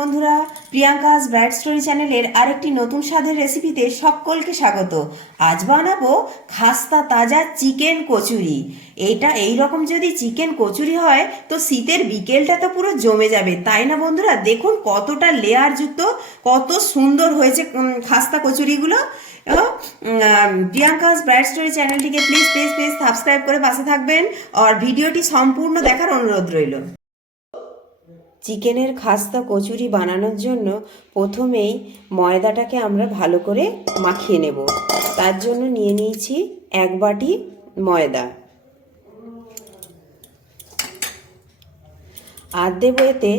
বন্ধুরা, Priyanka's bright story চ্যানেলের আরেকটি নতুন স্বাদের রেসিপিতে সকলকে স্বাগত। আজ বানাবো খাস্তা তাজা চিকেন কচুরি। এই রকম যদি চিকেন কচুরি হয় তো শীতের বিকেলটা তো পুরো জমে যাবে, তাই না বন্ধুরা? দেখুন কতটা লেয়ার যুক্ত, কত সুন্দর হয়েছে খাস্তা কচুরিগুলো। প্রিয়াঙ্কাস ব্রাইট স্টোরি চ্যানেলটিকে প্লিজ প্লিজ প্লিজ সাবস্ক্রাইব করে পাশে থাকবেন আর ভিডিওটি সম্পূর্ণ দেখার অনুরোধ রইল। চিকেনের খাস্তা কচুরি বানানোর জন্য প্রথমেই ময়দাটাকে আমরা ভালো করে মাখিয়ে নেব। তার জন্য নিয়ে নিয়েছি 1 বাটি ময়দা, আর দেব এতে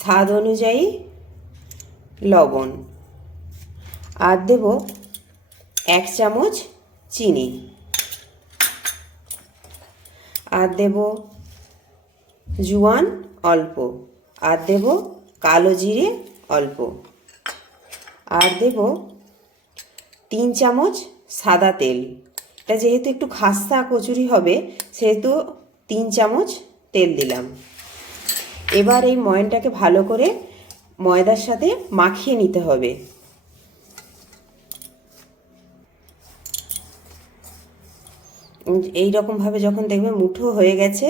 স্বাদ অনুযায়ী লবণ, আর দেব 1 চামচ চিনি, আর দেব জোয়ান অল্প, আর দেব কালো জিরে অল্প, আর দেব 3 চামচ সাদা তেল। এটা যেহেতু একটু খাস্তা কচুরি হবে সেহেতু 3 চামচ তেল দিলাম। এবার এই ময়নটাকে ভালো করে ময়দার সাথে মাখিয়ে নিতে হবে। এই রকমভাবে যখন দেখবে মুঠো হয়ে গেছে,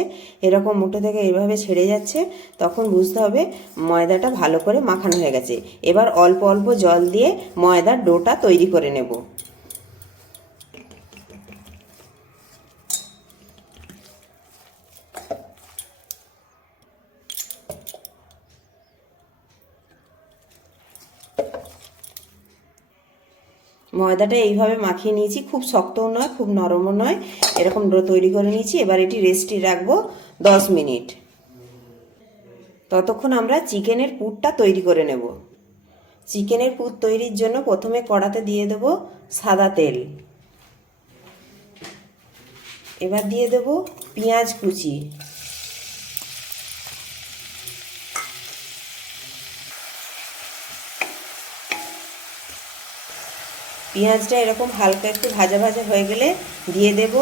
এরকম মুঠো থেকে এইভাবে ছেড়ে যাচ্ছে, তখন বুঝতে হবে ময়দাটা ভালো করে মাখানো হয়ে গেছে। এবার অল্প অল্প জল দিয়ে ময়দার ডোটা তৈরি করে নেব। ময়দাটা এইভাবে মাখিয়ে নিয়েছি, খুব শক্তও নয় খুব নরমও নয়, এরকম ডো তৈরি করে নিয়েছি। এবার এটি রেস্টে রাখবো 10 মিনিট। ততক্ষণ আমরা চিকেনের পুরটা তৈরি করে নেব। চিকেনের পুর তৈরির জন্য প্রথমে কড়াতে দিয়ে দেব সাদা তেল, এবার দিয়ে দেব পেঁয়াজ কুচি, পেঁয়াজটা এরকম হালকা একটু ভাজা ভাজা হয়ে গেলে দিয়ে দেব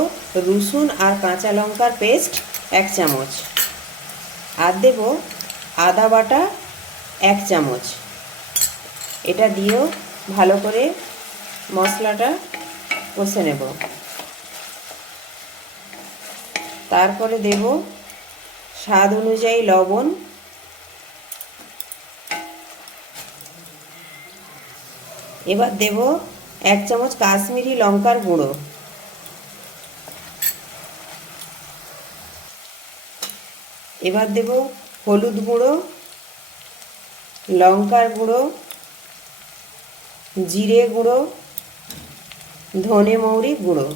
রসুন আর কাঁচা লঙ্কার পেস্ট 1 চামচ, আর দেব আদা বাটা 1 চামচ। এটা দিয়েও ভালো করে মশলাটা কষে নেব। তারপরে দেব স্বাদ অনুযায়ী লবণ, এবার দেব 1 চামচ কাশ্মীরি লঙ্কার গুঁড়ো, এবার দেব হলুদ গুঁড়ো, লঙ্কার গুঁড়ো, জিরে গুঁড়ো, ধনে মৌরি গুঁড়ো।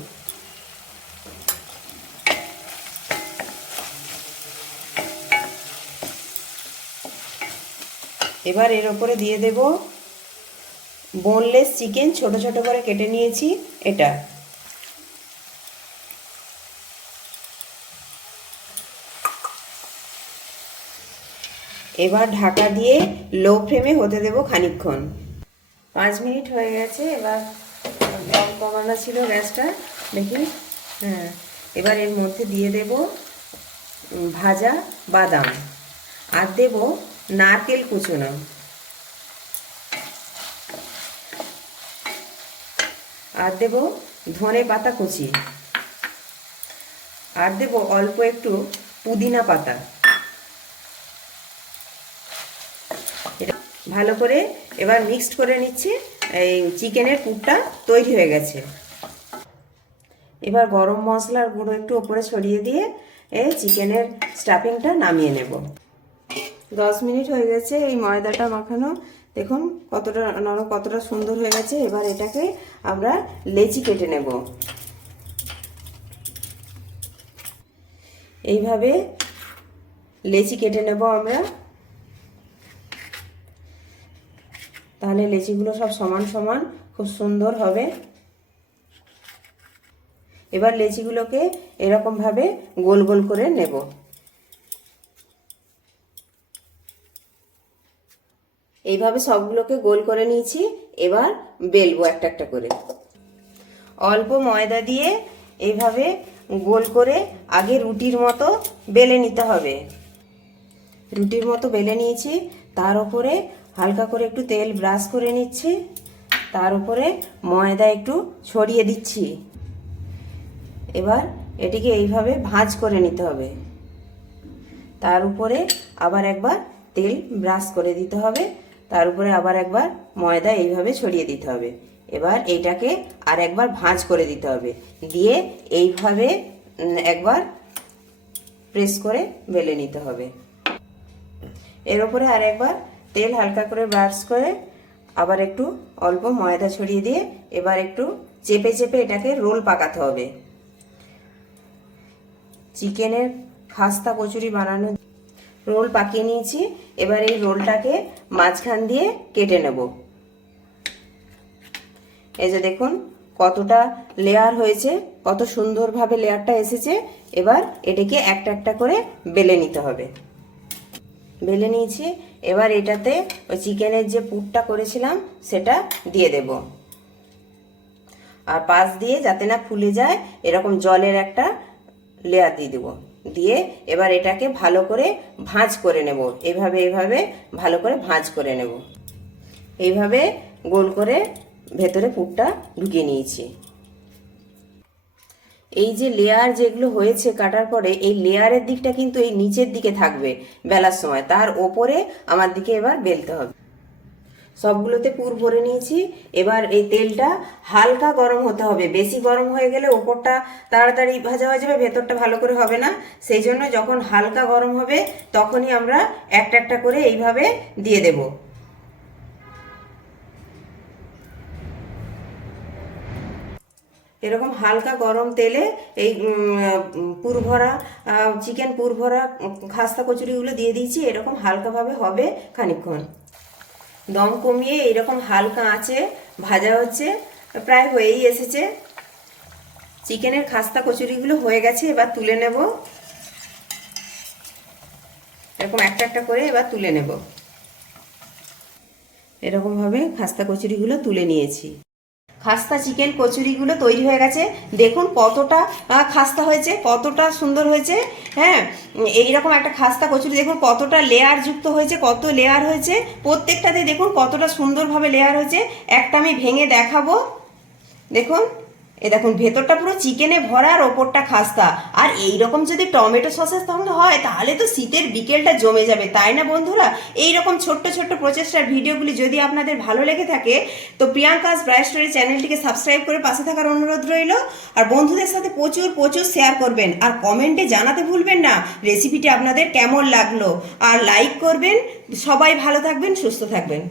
এবার এর ওপরে দিয়ে দেব বোনলেস চিকেন, ছোট ছোট করে কেটে নিয়েছি এটা। এবার ঢাকা দিয়ে লো ফ্লেমে হতে দেব খানিকক্ষণ। 5 মিনিট হয়ে গেছে। এবার কম কমানো ছিল গ্যাসটা, দেখি। হ্যাঁ, এবার এর মধ্যে দিয়ে দেব ভাজা বাদাম, আর দেব নারকেল কুচনো, আর দেব ধনে পাতা কুচি, আর দেব অল্প একটু পুদিনা পাতা। এটা ভালো করে এবার মিক্সড করে নিচ্ছি। এই চিকেনের পুরটা তৈরি হয়ে গেছে। এবার গরম মশলার গুঁড়ো একটু ওপরে ছড়িয়ে দিয়ে এই চিকেনের স্টাফিংটা নামিয়ে নেব। 10 মিনিট হয়ে গেছে এই ময়দাটা মাখানো, দেখুন কতটা নরম, কতটা সুন্দর হয়ে গেছে। এবার এটাকে আমরা লেচি কেটে নেব। এইভাবে লেচি কেটে নেব আমরা, তাহলে লেচিগুলো সব সমান সমান খুব সুন্দর হবে। এবার লেচিগুলোকে এরকমভাবে গোল গোল করে নেব। এইভাবে সবগুলোকে গোল করে নিয়েছি। এবার বেলবো একটা একটা করে। অল্প ময়দা দিয়ে এইভাবে গোল করে আগে রুটির মতো বেলে নিতে হবে। রুটির মতো বেলে নিয়েছি, তার উপরে হালকা করে একটু তেল ব্রাশ করে নিচ্ছি, তার উপরে ময়দা একটু ছড়িয়ে দিচ্ছি। এবার এটিকে এইভাবে ভাঁজ করে নিতে হবে। তার উপরে আবার একবার তেল ব্রাশ করে দিতে হবে, তার উপরে আবার একবার ময়দা এইভাবে ছড়িয়ে দিতে হবে। এবার এইটাকে আর একবার ভাঁজ করে দিতে হবে, দিয়ে এইভাবে একবার প্রেস করে বেলে নিতে হবে। এর উপরে আর একবার তেল হালকা করে ব্রাশ করে আবার একটু অল্প ময়দা ছড়িয়ে দিয়ে এবার একটু চেপে চেপে এটাকে রোল পাকাতে হবে। চিকেনের খাস্তা কচুরি বানানো রোল পাকিয়ে নিয়েছি। এবার এই রোলটাকে মাঝখান দিয়ে কেটে নেব। এই যে দেখুন কতটা লেয়ার হয়েছে, কত সুন্দরভাবে লেয়ারটা এসেছে। এবার এটাকে একটা একটা করে বেলে নিতে হবে। বেলে নিয়েছি। এবার এটাতে ওই চিকেনের যে পুরটা করেছিলাম সেটা দিয়ে দেব, আর পাশ দিয়ে যাতে না ফুলে যায় এরকম জলের একটা লেয়ার দিয়ে দেবো। দিয়ে এবার এটাকে ভালো করে ভাঁজ করে নেব। এইভাবে এইভাবে ভালো করে ভাঁজ করে নেব। এইভাবে গোল করে ভেতরে পুরটা ঢুকিয়ে নিয়েছি। এই যে লেয়ার যেগুলো হয়েছে কাটার পরে, এই লেয়ারের দিকটা কিন্তু এই নিচের দিকে থাকবে বেলার সময়, তার ওপরে আমার দিকে এবার বেলতে হবে। সবগুলোতে পুর ভরে নিয়েছি। এবার এই তেলটা হালকা গরম হতে হবে, বেশি গরম হয়ে গেলে ওপরটা তাড়াতাড়ি ভাজা হয়ে যাবে, ভেতরটা ভালো করে হবে না। সেই জন্য যখন হালকা গরম হবে তখনই আমরা একটা একটা করে এইভাবে দিয়ে দেব। এরকম হালকা গরম তেলে এই পুর ভরা চিকেন পুর ভরা খাস্তা কচুরিগুলো দিয়ে দিয়েছি। এরকম হালকাভাবে হবে খানিকক্ষণ। দম কমিয়ে এইরকম হালকা আঁচে ভাজা হচ্ছে, প্রায় হয়েই এসেছে। চিকেনের খাস্তা কচুরিগুলো হয়ে গেছে, এবার তুলে নেব। এরকম একটা একটা করে এবার তুলে নেব। এরকমভাবে খাস্তা কচুরিগুলো তুলে নিয়েছি। খাস্তা চিকেন কচুরিগুলো তৈরি হয়ে গেছে। দেখুন কতটা খাস্তা হয়েছে, কতটা সুন্দর হয়েছে। হ্যাঁ, এইরকম একটা খাস্তা কচুরি দেখুন কতটা লেয়ার যুক্ত হয়েছে, কত লেয়ার হয়েছে। প্রত্যেকটাতে দেখুন কতটা সুন্দরভাবে লেয়ার হয়েছে। একটা আমি ভেঙে দেখাবো। দেখুন, এই দেখুন ভেতরটা পুরো চিকেনে ভরা আর ওপরটা খাস্তা। আর এইরকম যদি টমেটো সসের সঙ্গে হয় তাহলে তো শীতের বিকেলটা জমে যাবে, তাই না বন্ধুরা? এইরকম ছোট্ট ছোট্ট প্রচেষ্টার ভিডিওগুলি যদি আপনাদের ভালো লেগে থাকে তো প্রিয়াঙ্কাস ব্রাইট স্টোরি চ্যানেলটিকে সাবস্ক্রাইব করে পাশে থাকার অনুরোধ রইল। আর বন্ধুদের সাথে প্রচুর প্রচুর শেয়ার করবেন, আর কমেন্টে জানাতে ভুলবেন না রেসিপিটি আপনাদের কেমন লাগলো, আর লাইক করবেন। সবাই ভালো থাকবেন, সুস্থ থাকবেন।